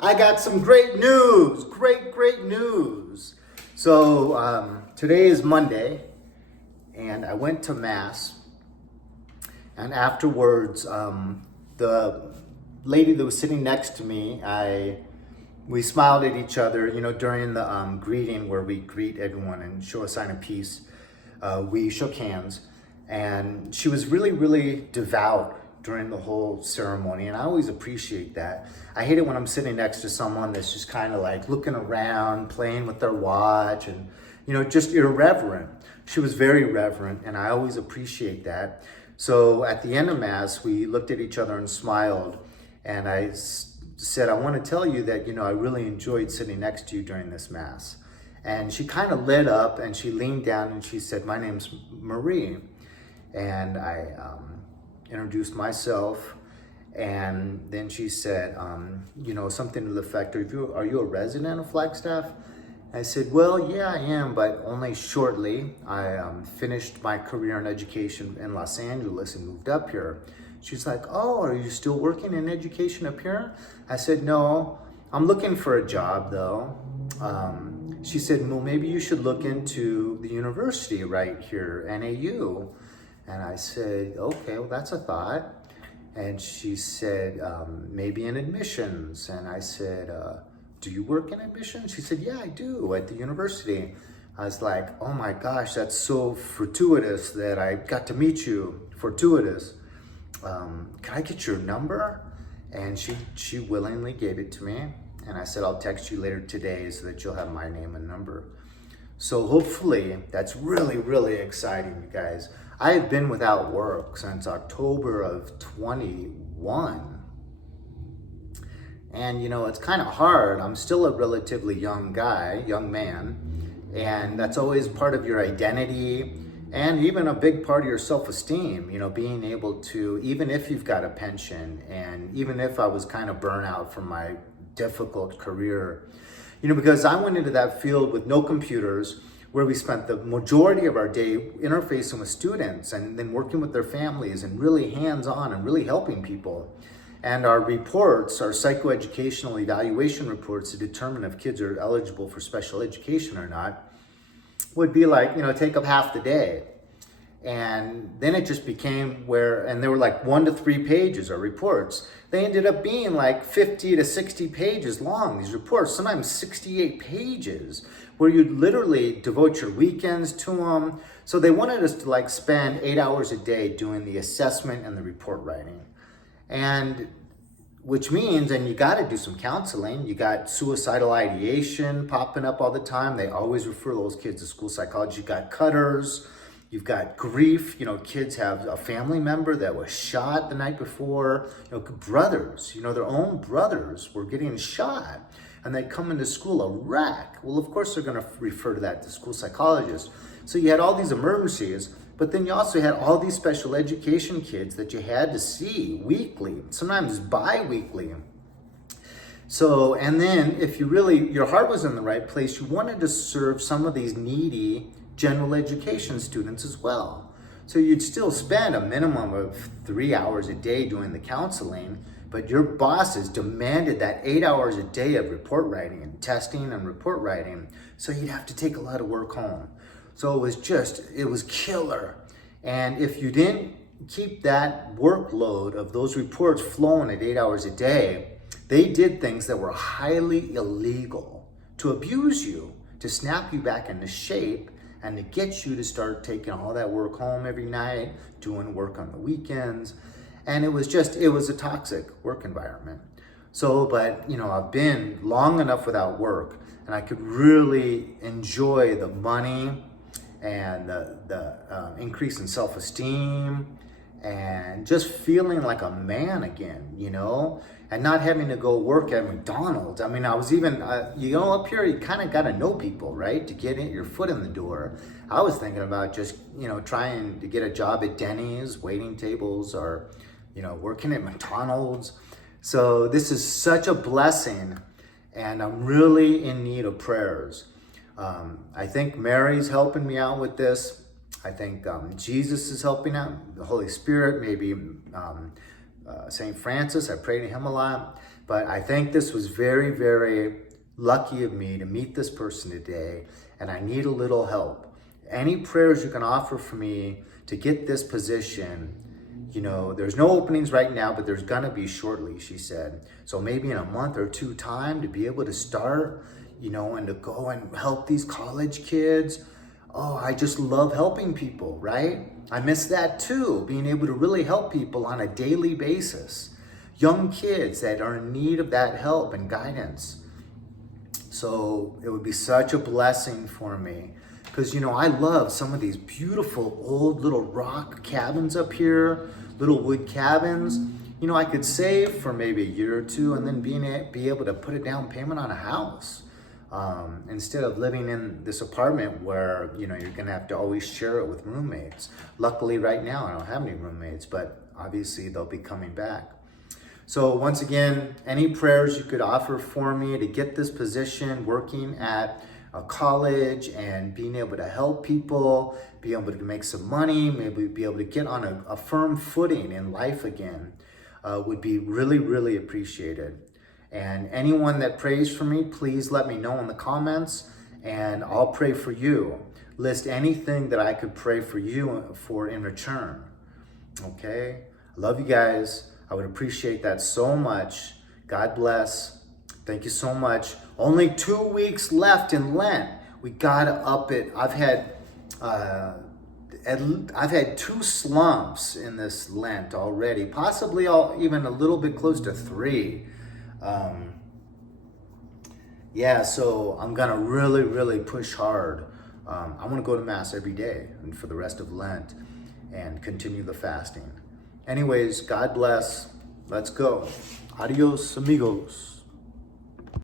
I got some great news. Great news. So today is Monday, and I went to Mass. And afterwards, the lady that was sitting next to me, we smiled at each other. You know, during the greeting where we greet everyone and show a sign of peace, we shook hands. And she was really devout during the whole ceremony, and I always appreciate that. I hate it when I'm sitting next to someone that's just kind of like looking around, playing with their watch, and just irreverent. She was very reverent, and I always appreciate that. So at the end of Mass, we looked at each other and smiled, and I said, I want to tell you that I really enjoyed sitting next to you during this Mass. And she kind of lit up, and she leaned down and she said, my name's Marie. And I introduced myself, and then she said, something to the effect, are you a resident of Flagstaff? I said, well, yeah, I am, but only shortly. I finished my career in education in Los Angeles and moved up here. She's like, oh, are you still working in education up here? I said, no, I'm looking for a job though. She said, well, maybe you should look into the university right here, NAU. And I said, okay, well, that's a thought. And she said, maybe in admissions. And I said, do you work in admissions? She said, yeah, I do at the university. I was like, oh my gosh, that's so fortuitous that I got to meet you. Fortuitous. Can I get your number? And she willingly gave it to me. And I said, I'll text you later today so that you'll have my name and number. So hopefully that's really exciting, you guys. I have been without work since October of 21. And it's kind of hard. I'm still a relatively young man, and that's always part of your identity and even a big part of your self-esteem, being able to, even if you've got a pension, and even if I was kind of burnt out from my difficult career, because I went into that field with no computers, where we spent the majority of our day interfacing with students and then working with their families and really hands-on and really helping people. And our reports, our psychoeducational evaluation reports to determine if kids are eligible for special education or not, would be like, take up half the day. And then it just became and they were like 1 to 3 pages, our reports. They ended up being like 50 to 60 pages long, these reports, sometimes 68 pages, where you'd literally devote your weekends to them. So they wanted us to spend 8 hours a day doing the assessment and the report writing. And which means, and you got to do some counseling. You got suicidal ideation popping up all the time. They always refer those kids to school psychology. You got cutters. You've got grief. Kids have a family member that was shot the night before. Brothers, their own brothers were getting shot, and they come into school a wreck. Well, of course, they're going to refer to that to school psychologists. So you had all these emergencies, but then you also had all these special education kids that you had to see weekly, sometimes bi-weekly. So, and then if your heart was in the right place, you wanted to serve some of these needy general education students as well. So you'd still spend a minimum of 3 hours a day doing the counseling, but your bosses demanded that 8 hours a day of report writing and testing and report writing. So you'd have to take a lot of work home. So it was killer. And if you didn't keep that workload of those reports flowing at 8 hours a day, they did things that were highly illegal to abuse you, to snap you back into shape, and to get you to start taking all that work home every night, doing work on the weekends. And it was a toxic work environment. So, but, I've been long enough without work, and I could really enjoy the money and the increase in self-esteem and just feeling like a man again, and not having to go work at McDonald's. I mean, I was even, up here, you kind of got to know people, right? To get your foot in the door. I was thinking about just, trying to get a job at Denny's, waiting tables, or, working at McDonald's. So this is such a blessing, and I'm really in need of prayers. I think Mary's helping me out with this. I think Jesus is helping out, the Holy Spirit, maybe St. Francis. I pray to him a lot. But I think this was very, very lucky of me to meet this person today, and I need a little help. Any prayers you can offer for me to get this position, you know, there's no openings right now, but there's gonna be shortly, she said. So maybe in a month or two time to be able to start, you know, and to go and help these college kids. Oh, I just love helping people, right? I miss that too, being able to really help people on a daily basis. Young kids that are in need of that help and guidance. So it would be such a blessing for me. Because, you know, I love some of these beautiful old little rock cabins up here, little wood cabins. You know, I could save for maybe a year or two and then be able to put a down payment on a house. Instead of living in this apartment where, you know, you're gonna have to always share it with roommates. Luckily right now I don't have any roommates, but obviously they'll be coming back. So once again, any prayers you could offer for me to get this position working at a college and being able to help people, be able to make some money, maybe be able to get on a firm footing in life again, would be really, really appreciated. And anyone that prays for me, please let me know in the comments and I'll pray for you. List anything that I could pray for you for in return. Okay? I love you guys. I would appreciate that so much. God bless. Thank you so much. Only 2 weeks left in Lent. We gotta up it. I've had 2 slumps in this Lent already. Possibly even a little bit close to 3. Yeah, so I'm gonna really, really push hard. I wanna go to Mass every day and for the rest of Lent and continue the fasting. Anyways, God bless. Let's go. Adios, amigos.